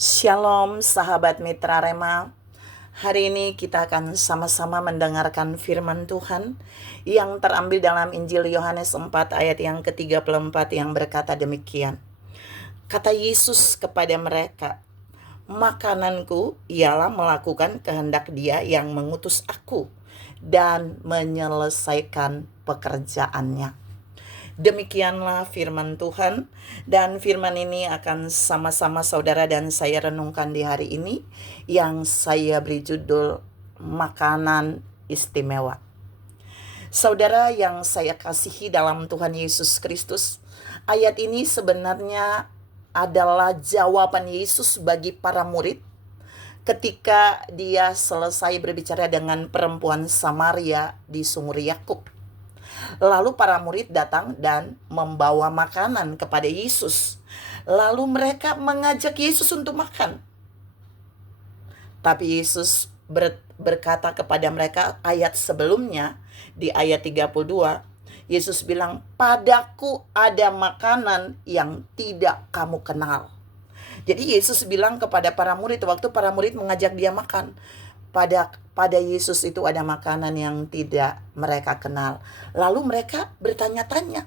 Shalom sahabat Mitra Rema. Hari ini kita akan sama-sama mendengarkan firman Tuhan yang terambil dalam Injil Yohanes 4 ayat yang ke-34 yang berkata demikian. Kata Yesus kepada mereka, "Makananku ialah melakukan kehendak Dia yang mengutus aku dan menyelesaikan pekerjaannya." Demikianlah firman Tuhan, dan firman ini akan sama-sama saudara dan saya renungkan di hari ini yang saya beri judul Makanan Istimewa. Saudara yang saya kasihi dalam Tuhan Yesus Kristus, ayat ini sebenarnya adalah jawaban Yesus bagi para murid ketika dia selesai berbicara dengan perempuan Samaria di sumur Yakub. Lalu para murid datang dan membawa makanan kepada Yesus. Lalu mereka mengajak Yesus untuk makan. Tapi Yesus berkata kepada mereka ayat sebelumnya, di ayat 32, Yesus bilang, "Padaku ada makanan yang tidak kamu kenal." Jadi Yesus bilang kepada para murid waktu para murid mengajak dia makan, pada Yesus itu ada makanan yang tidak mereka kenal. Lalu mereka bertanya-tanya,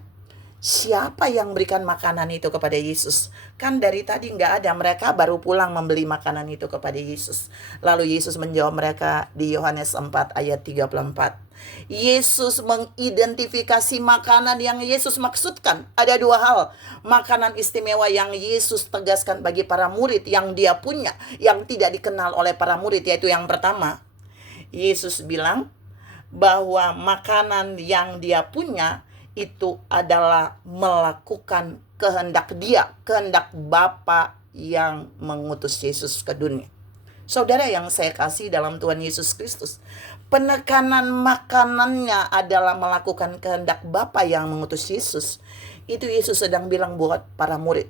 siapa yang berikan makanan itu kepada Yesus? Kan dari tadi nggak ada, mereka baru pulang membeli makanan itu kepada Yesus. Lalu Yesus menjawab mereka di Yohanes 4 ayat 34. Yesus mengidentifikasi makanan yang Yesus maksudkan. Ada dua hal, makanan istimewa yang Yesus tegaskan bagi para murid yang dia punya, yang tidak dikenal oleh para murid, yaitu yang pertama, Yesus bilang bahwa makanan yang dia punya itu adalah melakukan kehendak Dia, kehendak Bapa yang mengutus Yesus ke dunia. Saudara yang saya kasih dalam Tuhan Yesus Kristus, penekanan makanannya adalah melakukan kehendak Bapa yang mengutus Yesus. Itu Yesus sedang bilang buat para murid,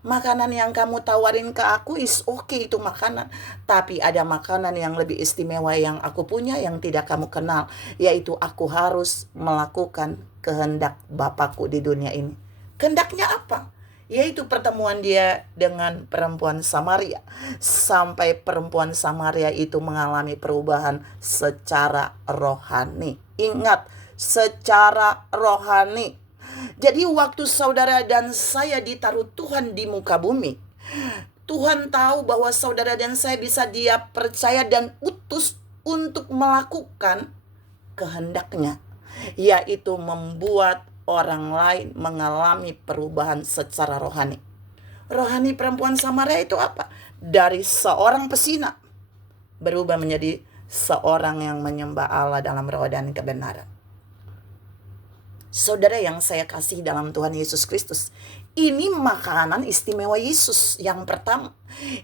makanan yang kamu tawarin ke aku is okay, itu makanan. Tapi ada makanan yang lebih istimewa yang aku punya yang tidak kamu kenal, yaitu aku harus melakukan kehendak Bapakku di dunia ini. Kehendaknya apa? Yaitu pertemuan dia dengan perempuan Samaria. Sampai perempuan Samaria itu mengalami perubahan secara rohani. Ingat, secara rohani. Jadi waktu saudara dan saya ditaruh Tuhan di muka bumi, Tuhan tahu bahwa saudara dan saya bisa Dia percaya dan utus untuk melakukan kehendaknya, yaitu membuat orang lain mengalami perubahan secara rohani. Rohani perempuan Samaria itu apa? Dari seorang pesina berubah menjadi seorang yang menyembah Allah dalam roh dan kebenaran. Saudara yang saya kasih dalam Tuhan Yesus Kristus, ini makanan istimewa Yesus yang pertama.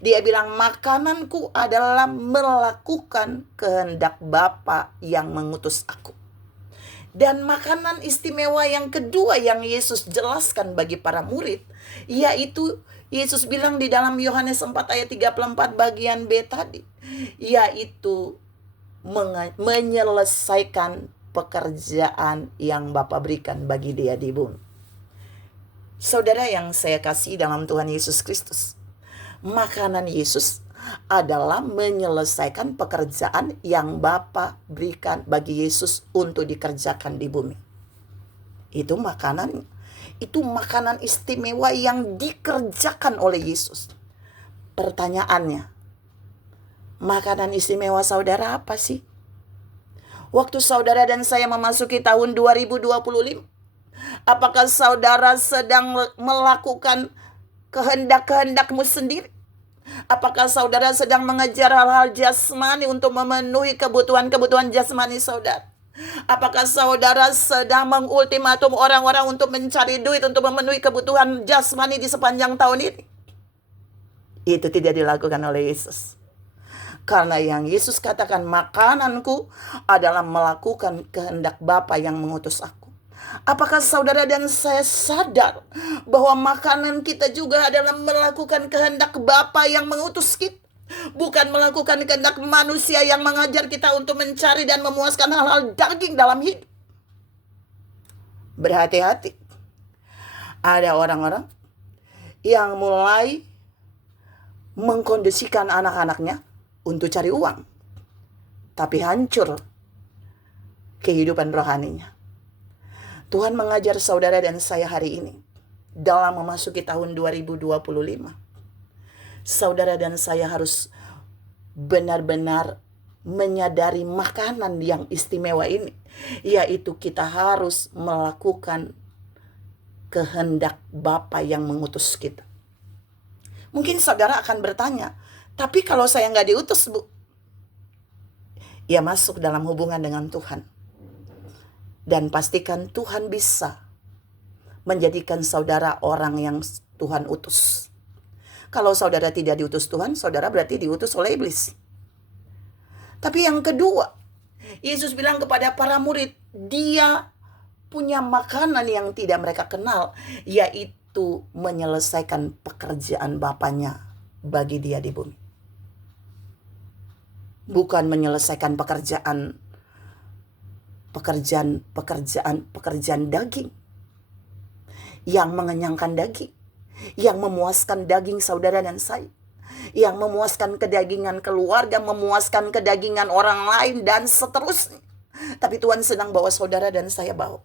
Dia bilang, makananku adalah melakukan kehendak Bapa yang mengutus aku. Dan makanan istimewa yang kedua yang Yesus jelaskan bagi para murid, yaitu Yesus bilang di dalam Yohanes 4 ayat 34 bagian B tadi, yaitu menyelesaikan pekerjaan yang Bapa berikan bagi dia di bumi. Saudara yang saya kasih dalam Tuhan Yesus Kristus, makanan Yesus adalah menyelesaikan pekerjaan yang Bapa berikan bagi Yesus untuk dikerjakan di bumi. Itu makanan istimewa yang dikerjakan oleh Yesus. Pertanyaannya, makanan istimewa saudara apa sih? Waktu saudara dan saya memasuki tahun 2025, apakah saudara sedang melakukan kehendak-kehendakmu sendiri? Apakah saudara sedang mengejar hal-hal jasmani untuk memenuhi kebutuhan-kebutuhan jasmani saudara? Apakah saudara sedang mengultimatum orang-orang untuk mencari duit untuk memenuhi kebutuhan jasmani di sepanjang tahun ini? Itu tidak dilakukan oleh Yesus. Karena yang Yesus katakan, makananku adalah melakukan kehendak Bapa yang mengutus aku. Apakah saudara dan saya sadar bahwa makanan kita juga adalah melakukan kehendak Bapa yang mengutus kita? Bukan melakukan kehendak manusia yang mengajar kita untuk mencari dan memuaskan hal-hal daging dalam hidup. Berhati-hati. Ada orang-orang yang mulai mengkondisikan anak-anaknya untuk cari uang, tapi hancur kehidupan rohaninya. Tuhan mengajar saudara dan saya hari ini dalam memasuki tahun 2025. Saudara dan saya harus benar-benar menyadari makanan yang istimewa ini, yaitu kita harus melakukan kehendak Bapa yang mengutus kita. Mungkin saudara akan bertanya, tapi kalau saya nggak diutus, Bu? Ya, masuk dalam hubungan dengan Tuhan. Dan pastikan Tuhan bisa menjadikan saudara orang yang Tuhan utus. Kalau saudara tidak diutus Tuhan, saudara berarti diutus oleh iblis. Tapi yang kedua, Yesus bilang kepada para murid, dia punya makanan yang tidak mereka kenal, yaitu menyelesaikan pekerjaan Bapanya bagi dia di bumi. Bukan menyelesaikan pekerjaan daging yang mengenyangkan daging, yang memuaskan daging saudara dan saya, yang memuaskan kedagingan keluarga, memuaskan kedagingan orang lain, dan seterusnya. Tapi Tuhan sedang bawa saudara dan saya bawa.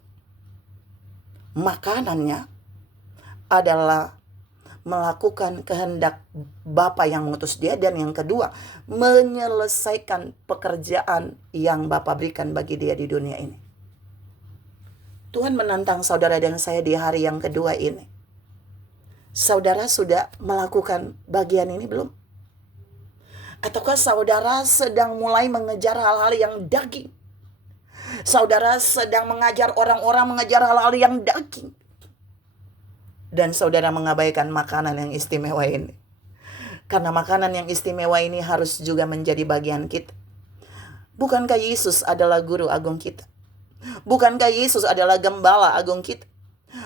Makanannya adalah melakukan kehendak Bapa yang mengutus dia, dan yang kedua, menyelesaikan pekerjaan yang Bapa berikan bagi dia di dunia ini. Tuhan menantang saudara dan saya di hari yang kedua ini. Saudara sudah melakukan bagian ini belum? Ataukah saudara sedang mulai mengejar hal-hal yang daging? Saudara sedang mengajar orang-orang mengejar hal-hal yang daging, dan saudara mengabaikan makanan yang istimewa ini. Karena makanan yang istimewa ini harus juga menjadi bagian kita. Bukankah Yesus adalah guru agung kita? Bukankah Yesus adalah gembala agung kita?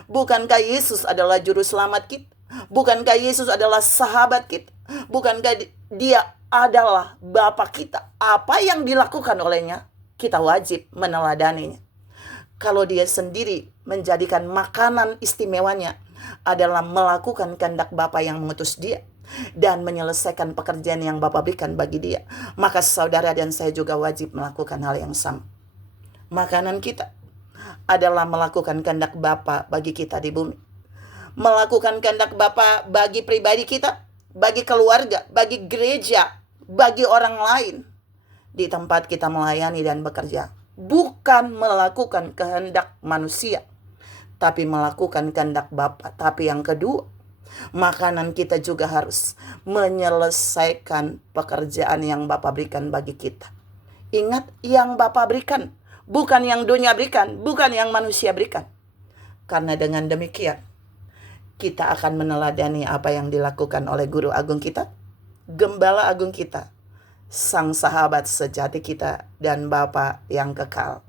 Bukankah Yesus adalah juru selamat kita? Bukankah Yesus adalah sahabat kita? Bukankah dia adalah Bapa kita? Apa yang dilakukan olehnya, kita wajib meneladaninya. Kalau dia sendiri menjadikan makanan istimewanya adalah melakukan kehendak Bapa yang mengutus dia dan menyelesaikan pekerjaan yang Bapa berikan bagi dia, maka saudara dan saya juga wajib melakukan hal yang sama. Makanan kita adalah melakukan kehendak Bapa bagi kita di bumi. Melakukan kehendak Bapa bagi pribadi kita, bagi keluarga, bagi gereja, bagi orang lain di tempat kita melayani dan bekerja. Bukan melakukan kehendak manusia, tapi melakukan kehendak Bapa. Tapi yang kedua, makanan kita juga harus menyelesaikan pekerjaan yang Bapa berikan bagi kita. Ingat, yang Bapa berikan, bukan yang dunia berikan, bukan yang manusia berikan. Karena dengan demikian, kita akan meneladani apa yang dilakukan oleh guru agung kita, gembala agung kita, sang sahabat sejati kita, dan Bapa yang kekal.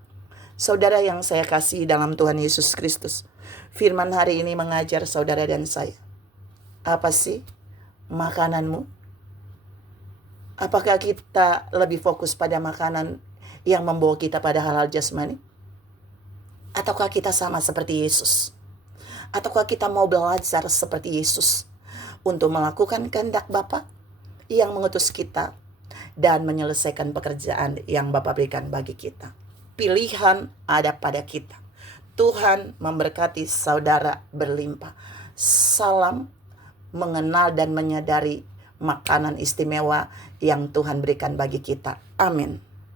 Saudara yang saya kasih dalam Tuhan Yesus Kristus, firman hari ini mengajar saudara dan saya. Apa sih makananmu? Apakah kita lebih fokus pada makanan yang membawa kita pada hal-hal jasmani? Ataukah kita sama seperti Yesus? Ataukah kita mau belajar seperti Yesus untuk melakukan kehendak Bapa yang mengutus kita dan menyelesaikan pekerjaan yang Bapa berikan bagi kita? Pilihan ada pada kita. Tuhan memberkati saudara berlimpah. Salam mengenal dan menyadari makanan istimewa yang Tuhan berikan bagi kita. Amin.